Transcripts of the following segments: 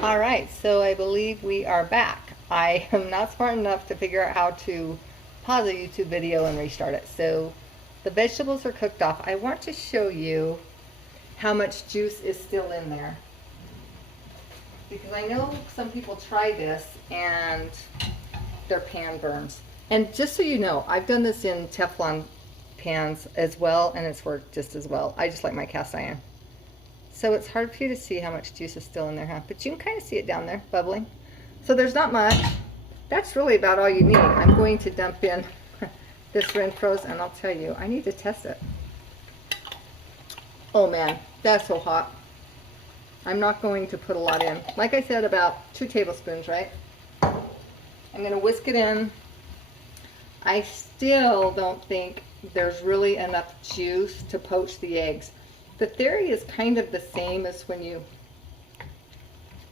All right, so I believe we are back. I am not smart enough to figure out how to pause a YouTube video and restart it. So the vegetables are cooked off. I want to show you how much juice is still in there, because I know some people try this and their pan burns. And just so you know, I've done this in Teflon pans as well, and it's worked just as well. I just like my cast iron. So it's hard for you to see how much juice is still in there, huh? But you can kind of see it down there, bubbling. So there's not much. That's really about all you need. I'm going to dump in this Renfro's, and I'll tell you, I need to test it. Oh man, that's so hot. I'm not going to put a lot in. Like I said, about 2 tablespoons, right? I'm going to whisk it in. I still don't think there's really enough juice to poach the eggs. The theory is kind of the same as when you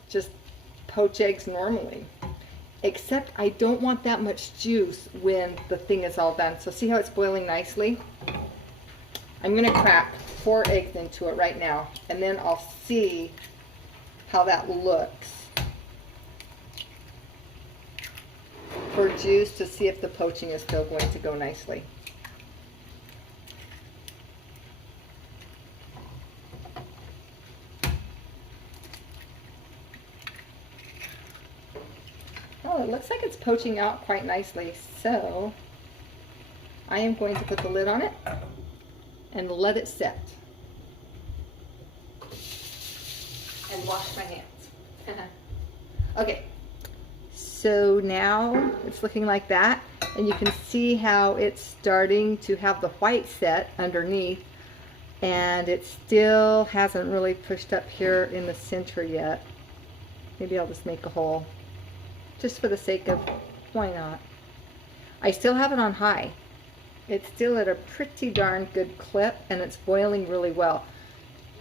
just poach eggs normally, except I don't want that much juice when the thing is all done. So see how it's boiling nicely? I'm going to crack 4 eggs into it right now, and then I'll see how that looks for juice to see if the poaching is still going to go nicely. Oh, it looks like it's poaching out quite nicely, so I am going to put the lid on it and let it set. And wash my hands. Okay, so now it's looking like that, and you can see how it's starting to have the white set underneath, and it still hasn't really pushed up here in the center yet. Maybe I'll just make a hole, just for the sake of why not. I still have it on high. It's still at a pretty darn good clip, and it's boiling really well.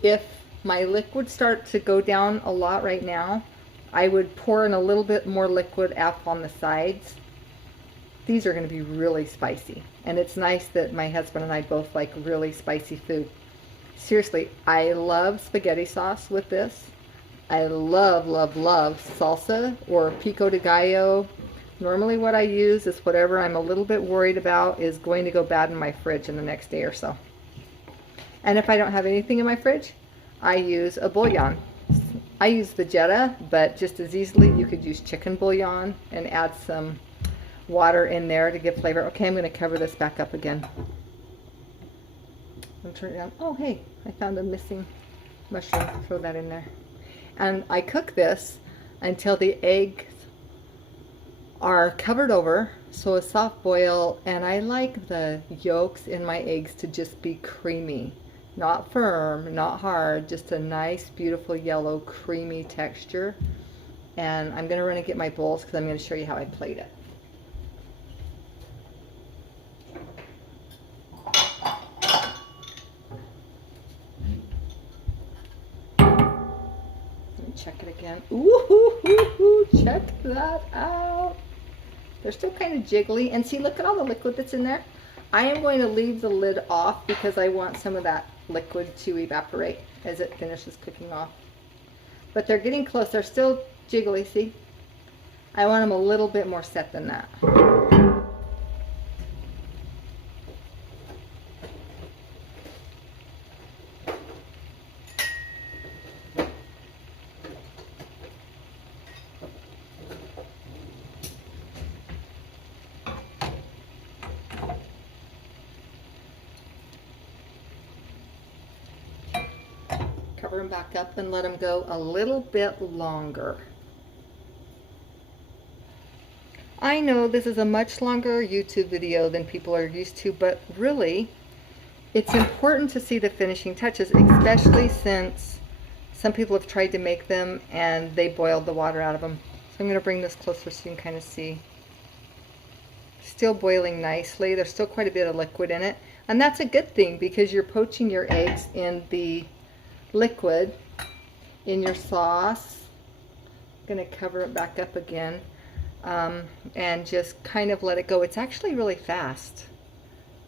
If my liquid starts to go down a lot right now, I would pour in a little bit more liquid up on the sides. These are going to be really spicy, and it's nice that my husband and I both like really spicy food. Seriously, I love spaghetti sauce with this. I love, love, love salsa or pico de gallo. Normally what I use is whatever I'm a little bit worried about is going to go bad in my fridge in the next day or so. And if I don't have anything in my fridge, I use a bouillon. I use vegeta, but just as easily you could use chicken bouillon and add some water in there to give flavor. Okay, I'm going to cover this back up again. I'm turn it down. Oh, hey, I found a missing mushroom. Throw that in there. And I cook this until the eggs are covered over, so a soft boil, and I like the yolks in my eggs to just be creamy. Not firm, not hard, just a nice, beautiful yellow, creamy texture. And I'm going to run and get my bowls because I'm going to show you how I plate it. Check it again. Ooh, check that out. They're still kind of jiggly. And see, look at all the liquid that's in there. I am going to leave the lid off because I want some of that liquid to evaporate as it finishes cooking off. But they're getting close. They're still jiggly, see? I want them a little bit more set than that. Cover them back up and let them go a little bit longer. I know this is a much longer YouTube video than people are used to, but really, it's important to see the finishing touches, especially since some people have tried to make them and they boiled the water out of them. So I'm going to bring this closer so you can kind of see. Still boiling nicely. There's still quite a bit of liquid in it. And that's a good thing because you're poaching your eggs in the liquid in your sauce. I'm going to cover it back up again and just kind of let it go. It's actually really fast.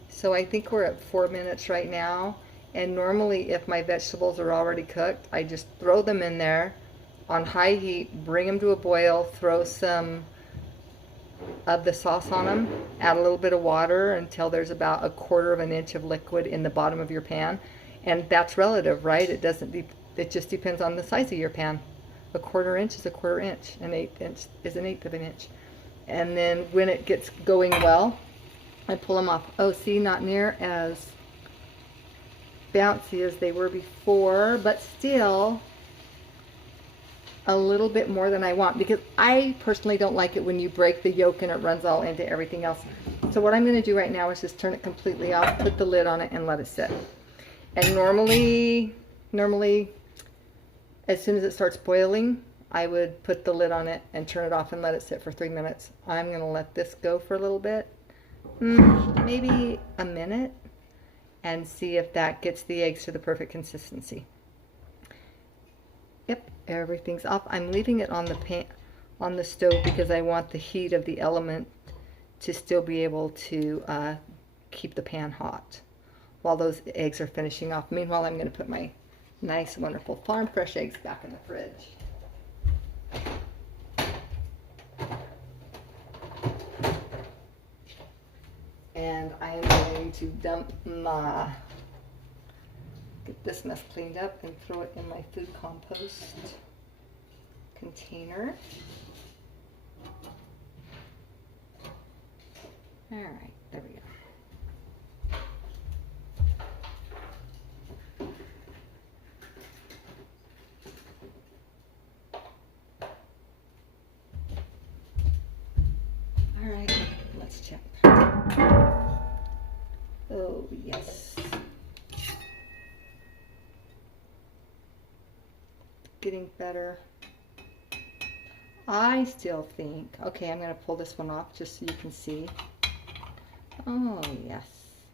So I think we're at 4 minutes right now, and normally if my vegetables are already cooked, I just throw them in there on high heat, bring them to a boil, throw some of the sauce on them, add a little bit of water until there's about 1/4 of an inch of liquid in the bottom of your pan. And that's relative, right? It doesn't, it just depends on the size of your pan. 1/4 inch is 1/4 inch, an 1/8 inch is an 1/8 of an inch. And then when it gets going well, I pull them off. Oh, see, not near as bouncy as they were before, but still a little bit more than I want, because I personally don't like it when you break the yolk and it runs all into everything else. So what I'm going to do right now is just turn it completely off, put the lid on it, and let it sit. And normally as soon as it starts boiling, I would put the lid on it and turn it off and let it sit for 3 minutes. I'm going to let this go for a little bit, maybe a minute, and see if that gets the eggs to the perfect consistency. Yep, everything's off. I'm leaving it on the pan, on the stove, because I want the heat of the element to still be able to keep the pan hot while those eggs are finishing off. Meanwhile, I'm going to put my nice, wonderful farm fresh eggs back in the fridge. And I am going to dump my, get this mess cleaned up and throw it in my food compost container. All right, there we go. All right, let's check. Oh, yes. Getting better. I still think, okay, I'm going to pull this one off just so you can see. Oh, yes.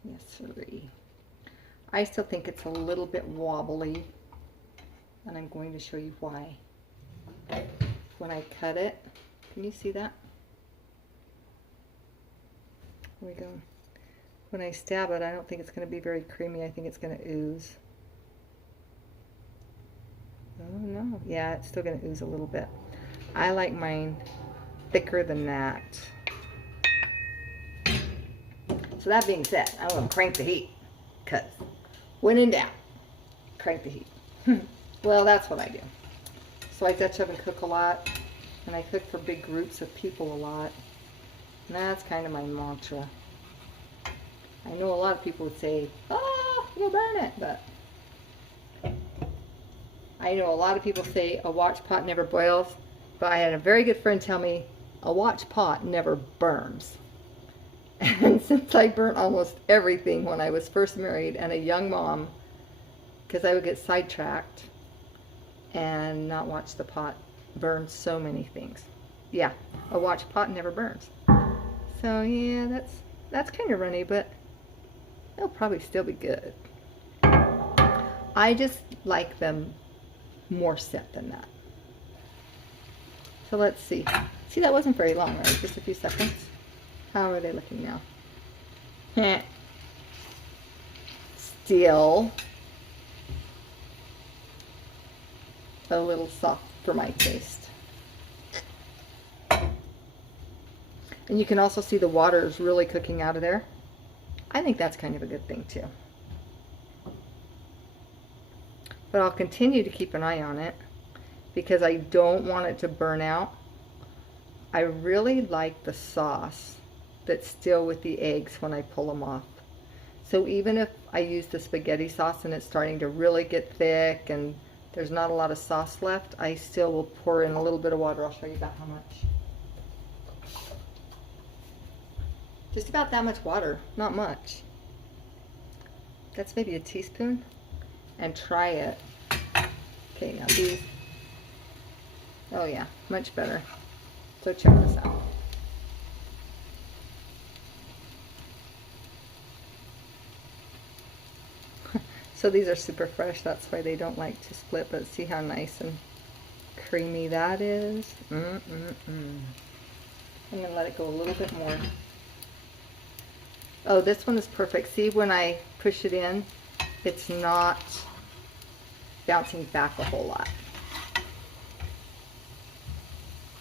Yes, sirree. I still think it's a little bit wobbly, and I'm going to show you why. When I cut it, can you see that? There we go. When I stab it, I don't think it's going to be very creamy. I think it's going to ooze. Oh no, yeah, it's still going to ooze a little bit. I like mine thicker than that. So that being said, I'm going to crank the heat, because when in doubt, crank the heat. Well, that's what I do. So I Dutch oven cook a lot, and I cook for big groups of people a lot. And that's kind of my mantra. I know a lot of people would say, oh, you'll burn it, but I know a lot of people say a watch pot never boils, but I had a very good friend tell me a watch pot never burns. And since I burnt almost everything when I was first married and a young mom, because I would get sidetracked and not watch the pot burn so many things. Yeah, a watch pot never burns. So yeah, that's kind of runny, but they'll probably still be good. I just like them more set than that. So let's see. See, that wasn't very long, right? Just a few seconds. How are they looking now? Still a little soft for my taste. And you can also see the water is really cooking out of there. I think that's kind of a good thing too. But I'll continue to keep an eye on it because I don't want it to burn out. I really like the sauce that's still with the eggs when I pull them off. So even if I use the spaghetti sauce and it's starting to really get thick and there's not a lot of sauce left, I still will pour in a little bit of water. I'll show you about how much. Just about that much water, not much. That's maybe a teaspoon. And try it. Okay, now these. Oh yeah, much better. So check this out. So these are super fresh, that's why they don't like to split, but see how nice and creamy that is. I'm gonna let it go a little bit more. Oh, this one is perfect. See, when I push it in, it's not bouncing back a whole lot.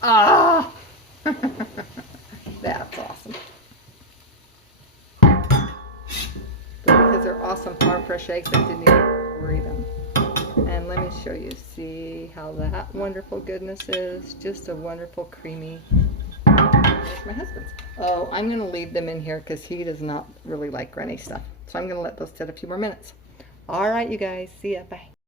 Ah! That's awesome. But because they're awesome farm fresh eggs, I didn't even worry them. And let me show you, see how that wonderful goodness is. Just a wonderful creamy. There's my husband's. Oh, I'm going to leave them in here because he does not really like runny stuff. So I'm going to let those sit a few more minutes. All right, you guys. See ya. Bye.